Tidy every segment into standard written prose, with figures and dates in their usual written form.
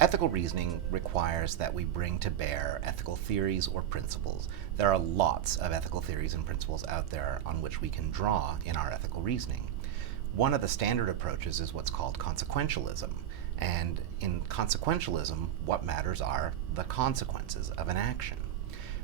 Ethical reasoning requires that we bring to bear ethical theories or principles. There are lots of ethical theories and principles out there on which we can draw in our ethical reasoning. One of the standard approaches is what's called consequentialism. And in consequentialism, what matters are the consequences of an action.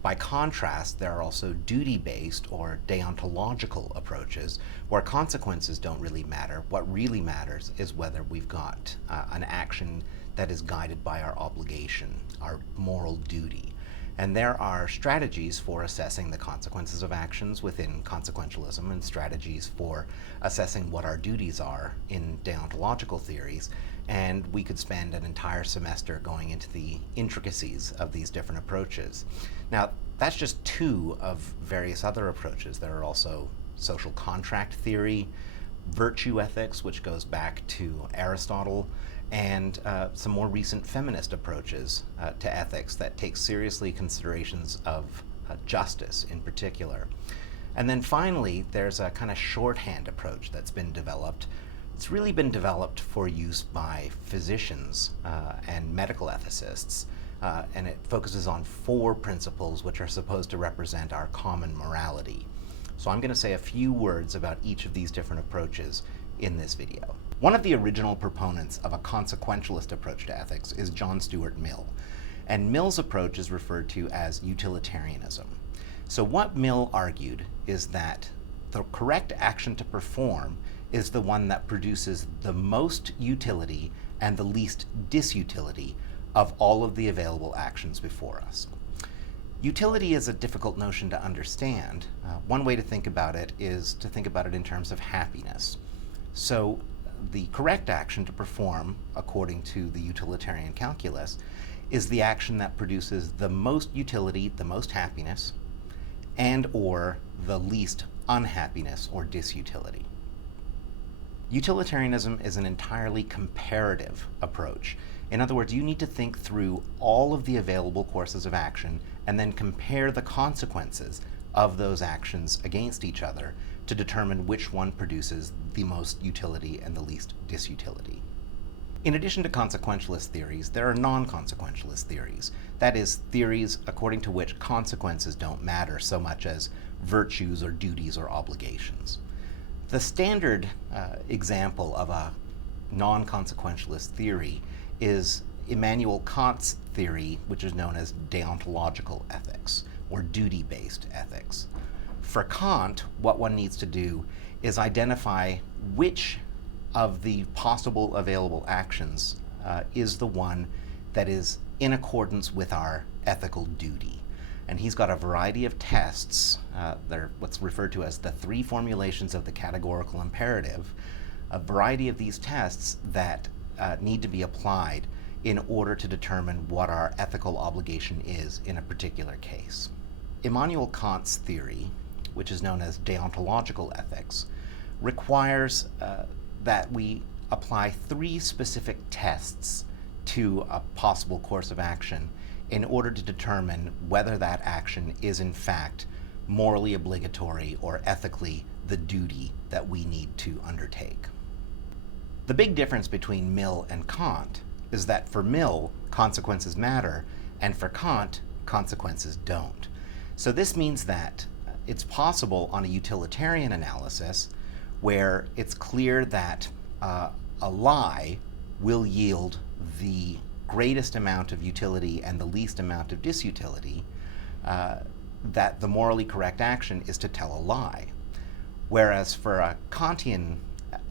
By contrast, there are also duty-based or deontological approaches where consequences don't really matter. What really matters is whether we've got an action that is guided by our obligation, our moral duty. And there are strategies for assessing the consequences of actions within consequentialism and strategies for assessing what our duties are in deontological theories. And we could spend an entire semester going into the intricacies of these different approaches. Now, that's just two of various other approaches. There are also social contract theory, virtue ethics, which goes back to Aristotle, and some more recent feminist approaches to ethics that take seriously considerations of justice in particular. And then finally, there's a kind of shorthand approach that's been developed. It's really been developed for use by physicians and medical ethicists, and it focuses on 4 principles which are supposed to represent our common morality. So I'm going to say a few words about each of these different approaches in this video. One of the original proponents of a consequentialist approach to ethics is John Stuart Mill, and Mill's approach is referred to as utilitarianism. So what Mill argued is that the correct action to perform is the one that produces the most utility and the least disutility of all of the available actions before us. Utility is a difficult notion to understand. One way to think about it is to think about it in terms of happiness. So the correct action to perform, according to the utilitarian calculus, is the action that produces the most utility, the most happiness, and or the least unhappiness or disutility. Utilitarianism is an entirely comparative approach. In other words, you need to think through all of the available courses of action and then compare the consequences of those actions against each other to determine which one produces the most utility and the least disutility. In addition to consequentialist theories, there are non-consequentialist theories. That is, theories according to which consequences don't matter so much as virtues or duties or obligations. The standard example of a non-consequentialist theory is Immanuel Kant's theory, which is known as deontological ethics or duty-based ethics. For Kant, what one needs to do is identify which of the possible available actions is the one that is in accordance with our ethical duty. And he's got a variety of tests. They're what's referred to as the 3 formulations of the categorical imperative, a variety of these tests that need to be applied in order to determine what our ethical obligation is in a particular case. Immanuel Kant's theory, which is known as deontological ethics, requires that we apply 3 specific tests to a possible course of action in order to determine whether that action is in fact morally obligatory or ethically the duty that we need to undertake. The big difference between Mill and Kant is that for Mill, consequences matter, and for Kant, consequences don't. So this means that it's possible on a utilitarian analysis where it's clear that a lie will yield the greatest amount of utility and the least amount of disutility, that the morally correct action is to tell a lie. Whereas for a Kantian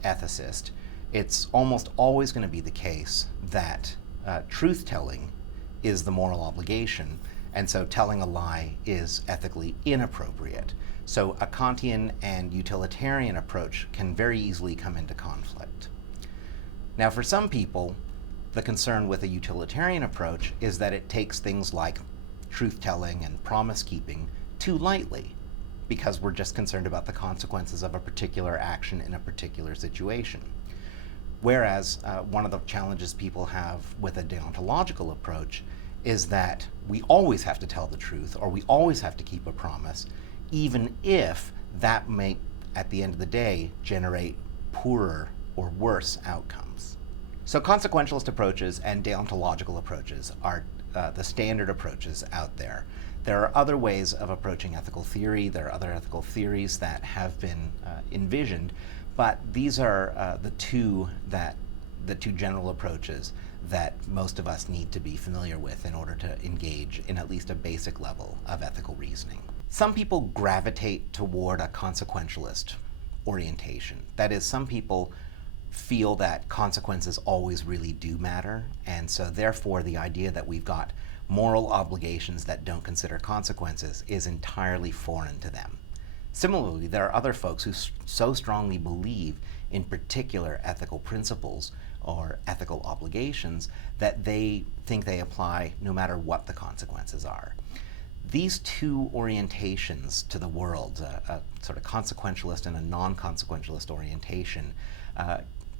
ethicist, it's almost always going to be the case that truth-telling is the moral obligation, and so telling a lie is ethically inappropriate. So a Kantian and utilitarian approach can very easily come into conflict. Now, for some people, the concern with a utilitarian approach is that it takes things like truth-telling and promise-keeping too lightly, because we're just concerned about the consequences of a particular action in a particular situation. Whereas one of the challenges people have with a deontological approach is that we always have to tell the truth, or we always have to keep a promise, even if that may, at the end of the day, generate poorer or worse outcomes. So consequentialist approaches and deontological approaches are the standard approaches out there. There are other ways of approaching ethical theory. There are other ethical theories that have been envisioned, but these are the two general approaches that most of us need to be familiar with in order to engage in at least a basic level of ethical reasoning. Some people gravitate toward a consequentialist orientation. That is, some people feel that consequences always really do matter, and so therefore the idea that we've got moral obligations that don't consider consequences is entirely foreign to them. Similarly, there are other folks who so strongly believe in particular ethical principles or ethical obligations that they think they apply no matter what the consequences are. These two orientations to the world, a sort of consequentialist and a non-consequentialist orientation,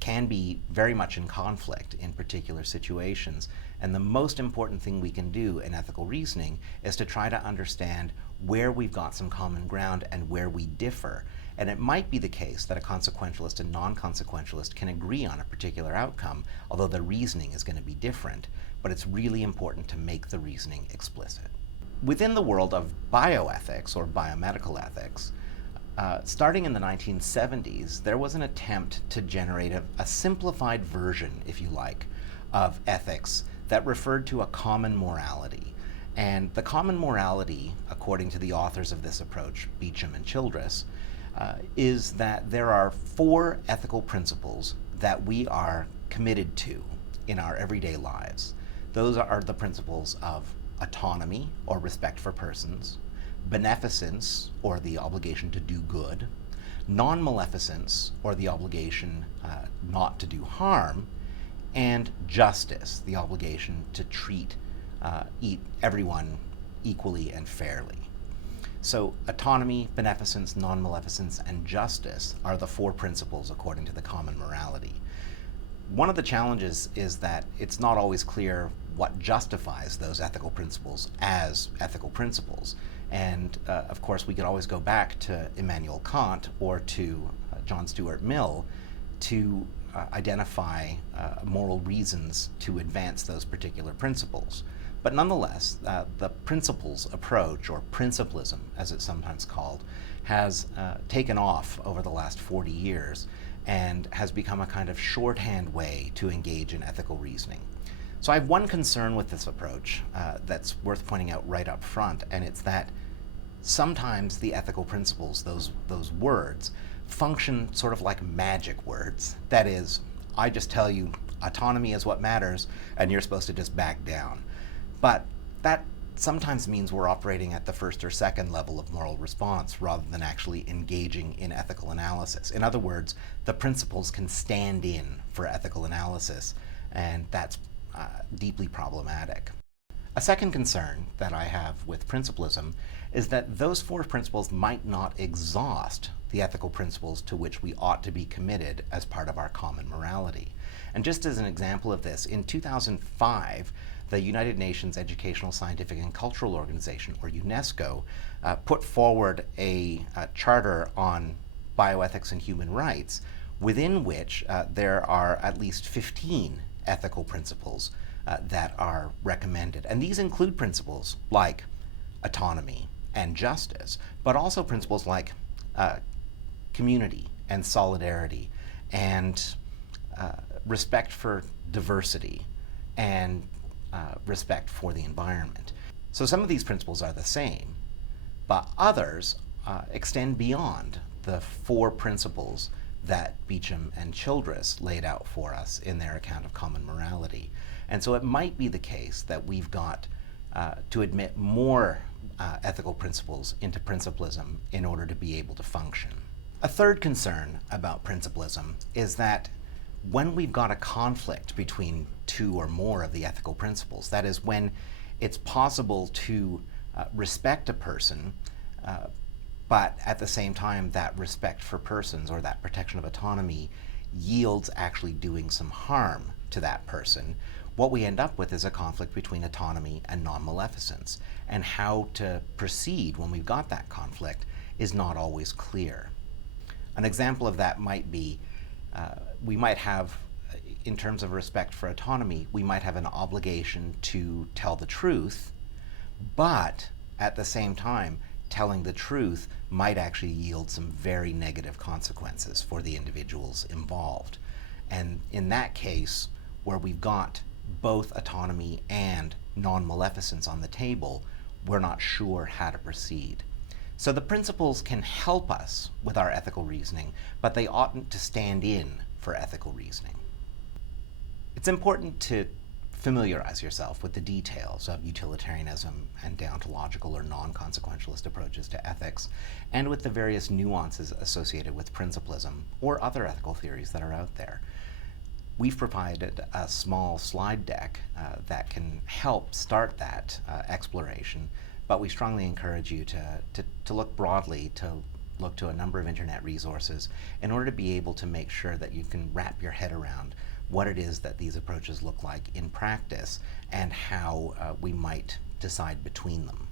can be very much in conflict in particular situations. And the most important thing we can do in ethical reasoning is to try to understand where we've got some common ground and where we differ. And it might be the case that a consequentialist and non-consequentialist can agree on a particular outcome, although the reasoning is going to be different. But it's really important to make the reasoning explicit. Within the world of bioethics or biomedical ethics, starting in the 1970s, there was an attempt to generate a simplified version, if you like, of ethics that referred to a common morality. And the common morality, according to the authors of this approach, Beecham and Childress, is that there are 4 ethical principles that we are committed to in our everyday lives. Those are the principles of autonomy, or respect for persons, beneficence, or the obligation to do good, non-maleficence, or the obligation not to do harm, and justice, the obligation to treat everyone equally and fairly. So autonomy, beneficence, non-maleficence, and justice are the 4 principles according to the common morality. One of the challenges is that it's not always clear what justifies those ethical principles as ethical principles. And of course, we could always go back to Immanuel Kant or to John Stuart Mill to identify moral reasons to advance those particular principles. But nonetheless, the principles approach, or principlism as it's sometimes called, has taken off over the last 40 years and has become a kind of shorthand way to engage in ethical reasoning. So I have one concern with this approach that's worth pointing out right up front, and it's that sometimes the ethical principles, those words, function sort of like magic words. That is, I just tell you autonomy is what matters, and you're supposed to just back down. But that sometimes means we're operating at the first or second level of moral response rather than actually engaging in ethical analysis. In other words, the principles can stand in for ethical analysis, and that's deeply problematic. A second concern that I have with principlism is that those 4 principles might not exhaust the ethical principles to which we ought to be committed as part of our common morality. And just as an example of this, in 2005, the United Nations Educational, Scientific, and Cultural Organization, or UNESCO, put forward a charter on bioethics and human rights, within which there are at least 15 ethical principles that are recommended. And these include principles like autonomy and justice, but also principles like community and solidarity and respect for diversity and respect for the environment. So some of these principles are the same, but others extend beyond the 4 principles that Beecham and Childress laid out for us in their account of common morality. And so it might be the case that we've got to admit more ethical principles into principlism in order to be able to function. A third concern about principlism is that when we've got a conflict between 2 or more of the ethical principles, that is, when it's possible to respect a person, but at the same time that respect for persons or that protection of autonomy yields actually doing some harm to that person, what we end up with is a conflict between autonomy and non-maleficence. And how to proceed when we've got that conflict is not always clear. An example of that might be we might have in terms of respect for autonomy, we might have an obligation to tell the truth, but at the same time, telling the truth might actually yield some very negative consequences for the individuals involved. And in that case, where we've got both autonomy and non-maleficence on the table, we're not sure how to proceed. So the principles can help us with our ethical reasoning, but they oughtn't to stand in for ethical reasoning. It's important to familiarize yourself with the details of utilitarianism and deontological or non-consequentialist approaches to ethics, and with the various nuances associated with principlism or other ethical theories that are out there. We've provided a small slide deck that can help start that exploration, but we strongly encourage you to look broadly, to look to a number of internet resources in order to be able to make sure that you can wrap your head around what it is that these approaches look like in practice and how we might decide between them.